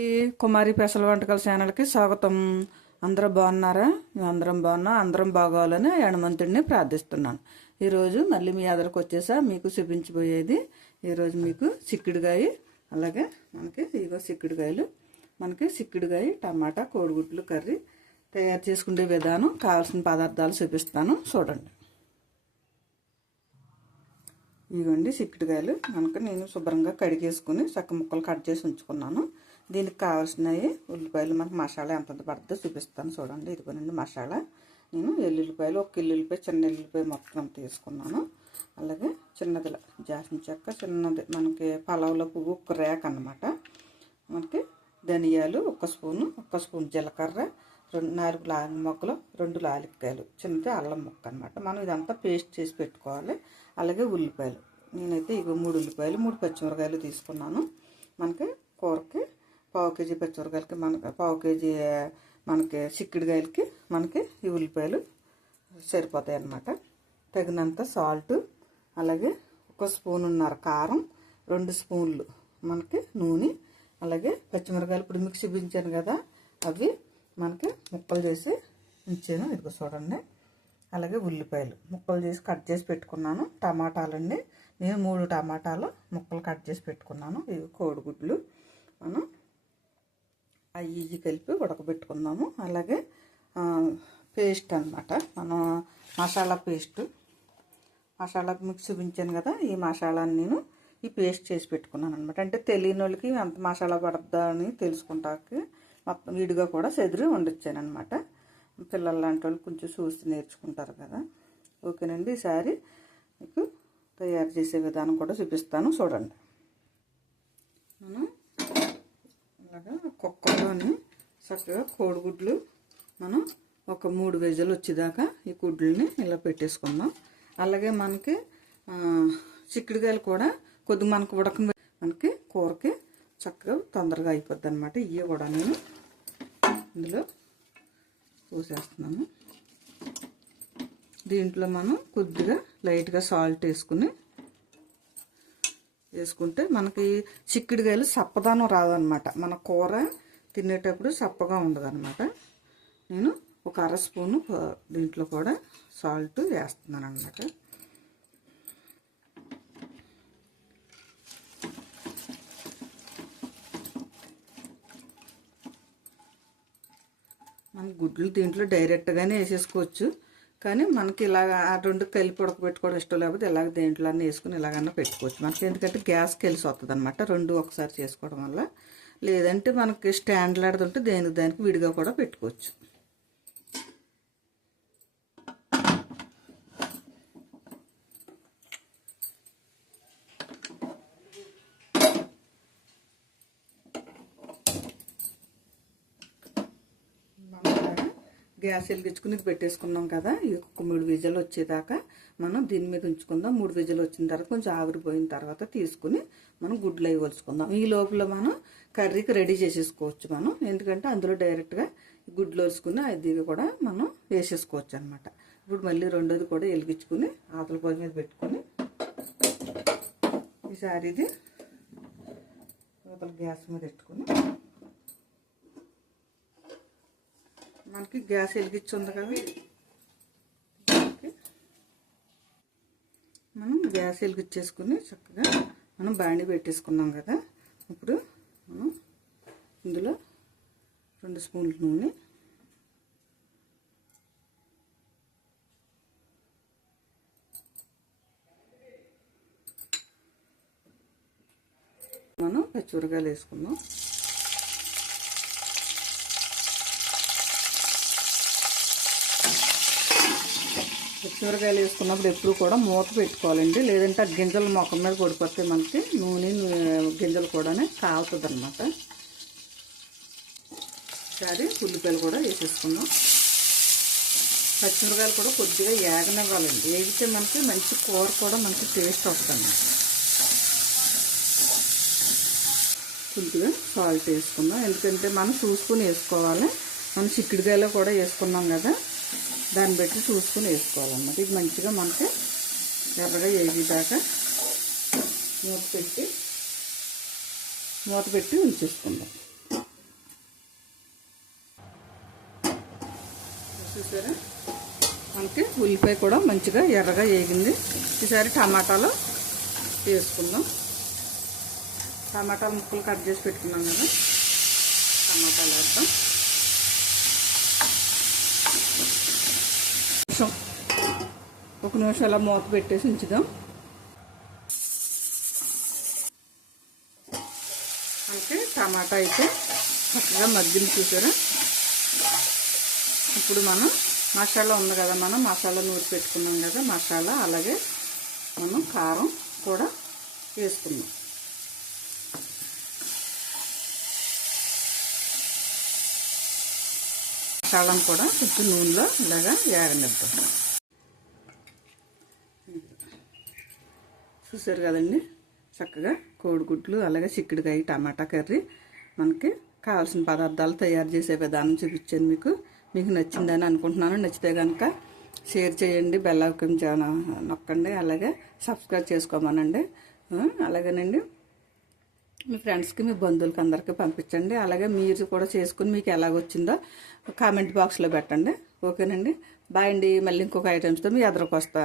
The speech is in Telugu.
ఈ కుమారి పెసల వంటకాల ఛానల్కి స్వాగతం. అందరూ బాగున్నారా? అందరం బాగున్నా, అందరం బాగోవాలని హనుమంతుడిని ప్రార్థిస్తున్నాను. ఈరోజు మళ్ళీ మీ ఎదురుకు వచ్చేసా మీకు చూపించబోయేది. ఈరోజు మీకు చిక్కుడుకాయ, అలాగే మనకి ఇగో చిక్కుడుకాయలు, మనకి చిక్కుడుకాయ టమాటా కోడిగుడ్లు కర్రీ తయారు చేసుకునే విధానం, కావాల్సిన పదార్థాలు చూపిస్తాను చూడండి. ఇదిగోండి చిక్కుడుకాయలు నేను శుభ్రంగా కడిగేసుకుని చక్క ముక్కలు కట్ చేసి ఉంచుకున్నాను. దీనికి కావాల్సినవి ఉల్లిపాయలు, మనకు మసాలా ఎంత పడుతుందో చూపిస్తాను చూడండి. ఇదిగోనండి మసాలా. నేను ఎల్లుల్లిపాయలు, ఒక ఎల్లుల్లిపాయ, చిన్న ఎల్లుల్లిపాయ మొత్తం తీసుకున్నాను. అలాగే చిన్నది జాసిన చెక్క, చిన్నది మనకి పలావులో పువ్వు, ఒక రేక అన్నమాట. మనకి ధనియాలు ఒక స్పూన్ జీలకర్ర, 4 లాంగ్ మొక్కలు, 2 లాలిక్కాయలు, చిన్నది అల్లం ముక్క అనమాట. మనం ఇదంతా పేస్ట్ చేసి పెట్టుకోవాలి. అలాగే ఉల్లిపాయలు, నేనైతే ఇగో 3 ఉల్లిపాయలు, 3 పచ్చిమిరకాయలు తీసుకున్నాను. మనకి కూరకి 1/2 కేజీ పచ్చిమిరకాయలకి, మనకి 1/2 కేజీ మనకి చిక్కుడుకాయలకి మనకి ఈ ఉల్లిపాయలు సరిపోతాయి అన్నమాట. తగినంత సాల్ట్, అలాగే 1 స్పూనున్నర కారం, 2 స్పూన్లు మనకి నూనె, అలాగే పచ్చిమిరకాయలు ఇప్పుడు మిక్సీ చూపించాను కదా, అవి మనకి ముక్కలు చేసి ఉంచాను. ఇదిగో చూడండి. అలాగే ఉల్లిపాయలు ముక్కలు చేసి కట్ చేసి పెట్టుకున్నాను. టమాటాలండి, నేను 3 టమాటాలు ముక్కలు కట్ చేసి పెట్టుకున్నాను. ఇవి కోడిగుడ్లు మనం అవి కలిపి ఉడకబెట్టుకున్నాము. అలాగే పేస్ట్ అన్నమాట, మనం మసాలా పేస్ట్, మసాలా మిక్స్ చూపించాను కదా, ఈ మసాలాని నేను ఈ పేస్ట్ చేసి పెట్టుకున్నాను అనమాట. అంటే తెలియని వాళ్ళకి ఎంత మసాలా పడుతుందా అని తెలుసుకుంటాకి మొత్తం విడిగా కూడా చెదిరి వండిచ్చాను అనమాట. పిల్లలు లాంటి వాళ్ళు కొంచెం చూసి నేర్చుకుంటారు కదా. ఓకేనండి. ఈసారి మీకు తయారు చేసే విధానం కూడా చూపిస్తాను చూడండి. మనం అలాగా కుక్కర్లోని చక్కగా కోడిగుడ్లు మనం ఒక 3 విజిల్ వచ్చేదాకా ఈ గుడ్లని ఇలా పెట్టేసుకుందాం. అలాగే మనకి చిక్కుడుకాయలు కూడా కొద్దిగా మనకు మనకి కూరకి చక్కగా తొందరగా అయిపోద్ది అనమాట. ఇవి కూడా నేను ఇందులో పోసేస్తున్నాను. దీంట్లో మనం కొద్దిగా లైట్గా సాల్ట్ వేసుకుంటే మనకి చిక్కుడుకాయలు సప్పదనం రాదనమాట. మన కూర తినేటప్పుడు సప్పగా ఉండదన్నమాట. నేను ఒక 1/2 స్పూను దీంట్లో కూడా సాల్ట్ వేస్తున్నాను అన్నమాట. మన గుడ్లు దీంట్లో డైరెక్ట్గానే వేసేసుకోవచ్చు, కానీ మనకి ఇలాగ ఆ 2 కలిపి ఉడకబెట్టుకోవడం ఇష్టం లేకపోతే ఇలాగ దేంట్లో అన్నీ వేసుకుని ఇలాగన్నా పెట్టుకోవచ్చు. మనకి ఎందుకంటే గ్యాస్ కలిసి వస్తుంది అనమాట 2 ఒకసారి చేసుకోవడం వల్ల. లేదంటే మనకి స్టాండ్ లాడుతుంటే దానికి విడిగా కూడా పెట్టుకోవచ్చు. గ్యాస్ వెలిగించుకుని పెట్టేసుకున్నాం కదా, ఇది ఒక 3 విజిల్ వచ్చేదాకా మనం దీని మీద ఉంచుకుందాం. 3 విజిల్ వచ్చిన తర్వాత కొంచెం ఆవిరిపోయిన తర్వాత తీసుకుని మనం గుడ్లు అవి వలుచుకుందాం. ఈ లోపల మనం కర్రీకి రెడీ చేసేసుకోవచ్చు మనం, ఎందుకంటే అందులో డైరెక్ట్గా గుడ్లు వలుచుకుని అది కూడా మనం వేసేసుకోవచ్చు అనమాట. ఇప్పుడు మళ్ళీ రెండోది కూడా వెలిగించుకుని ఆతల పొయ్యి మీద పెట్టుకొని ఈసారి ఇది గ్యాస్ మీద పెట్టుకుని మనకి గ్యాస్ వెలిగించి ఉంది కదా, మనం గ్యాస్ వెలిగించేసుకుని చక్కగా మనం బాండి పెట్టేసుకున్నాం కదా. ఇప్పుడు మనం ఇందులో 2 స్పూన్ల నూనె, మనం పచ్చిమిరకాయలు వేసుకుందాం. పచ్చిమిరకాయలు వేసుకున్నప్పుడు ఎప్పుడు కూడా మూత పెట్టుకోవాలండి, లేదంటే ఆ గింజలు మొఖం మీద పడిపోతే మనకి నూనె గింజలు కూడా కాలుతుంది అనమాట. సరే ఉల్లిపాయలు కూడా వేసేసుకున్నాం. పచ్చిమిరకాయలు కూడా కొద్దిగా ఏగనివ్వాలండి, వేగితే మనకి మంచి కూర కూడా మంచి టేస్ట్ వస్తుంది. కొద్దిగా సాల్ట్ వేసుకుందాం, ఎందుకంటే మనం చూసుకుని వేసుకోవాలి. మనం చిక్కుడుకాయలో కూడా వేసుకున్నాం కదా, దాన్ని బట్టి చూసుకుని వేసుకోవాలన్నమాట. ఇది మంచిగా మనకి ఎర్రగా వేగేదాకా మూత పెట్టి ఉంచేసుకుందాం. చూసారా మనకి ఉల్లిపాయ కూడా మంచిగా ఎర్రగా వేగింది. ఈసారి టమాటాలు వేసుకుందాం. టమాటాలు ముక్కలు కట్ చేసి పెట్టుకున్నాం కదా, టమాటాలు వేద్దాం. ఒక నిమిషం అలా మూత పెట్టేసి ఉంచుదాం. మనకి టమాటా అయితే చక్కగా మగ్గింది చూసారా. ఇప్పుడు మనం మసాలా ఉంది కదా, మనం మసాలా నూరి పెట్టుకున్నాం కదా మసాలా, అలాగే మనం కారం కూడా వేసుకుందాం. మసాలాను కూడా కొంచెం నూనెలో ఇలాగా వేగనిద్దాం. చూసారు కదండి, చక్కగా కోడిగుడ్లు అలాగే చిక్కుడుకాయ టమాటా కర్రీ మనకి కావాల్సిన పదార్థాలు తయారు చేసే విధానం చూపించాను మీకు. మీకు నచ్చిందని అనుకుంటున్నాను. నచ్చితే కనుక షేర్ చేయండి, బెల్ ఐకాన్ నొక్కండి, అలాగే సబ్స్క్రైబ్ చేసుకోమనండి. అలాగేనండి మీ ఫ్రెండ్స్కి మీ బంధువులకి అందరికీ పంపించండి. అలాగే మీరు కూడా చేసుకుని మీకు ఎలాగొచ్చిందో కామెంట్ బాక్స్లో పెట్టండి. ఓకేనండి, బాయ్ అండి. మళ్ళీ ఇంకొక ఐటమ్స్తో మీ ఎదురుకు వస్తా.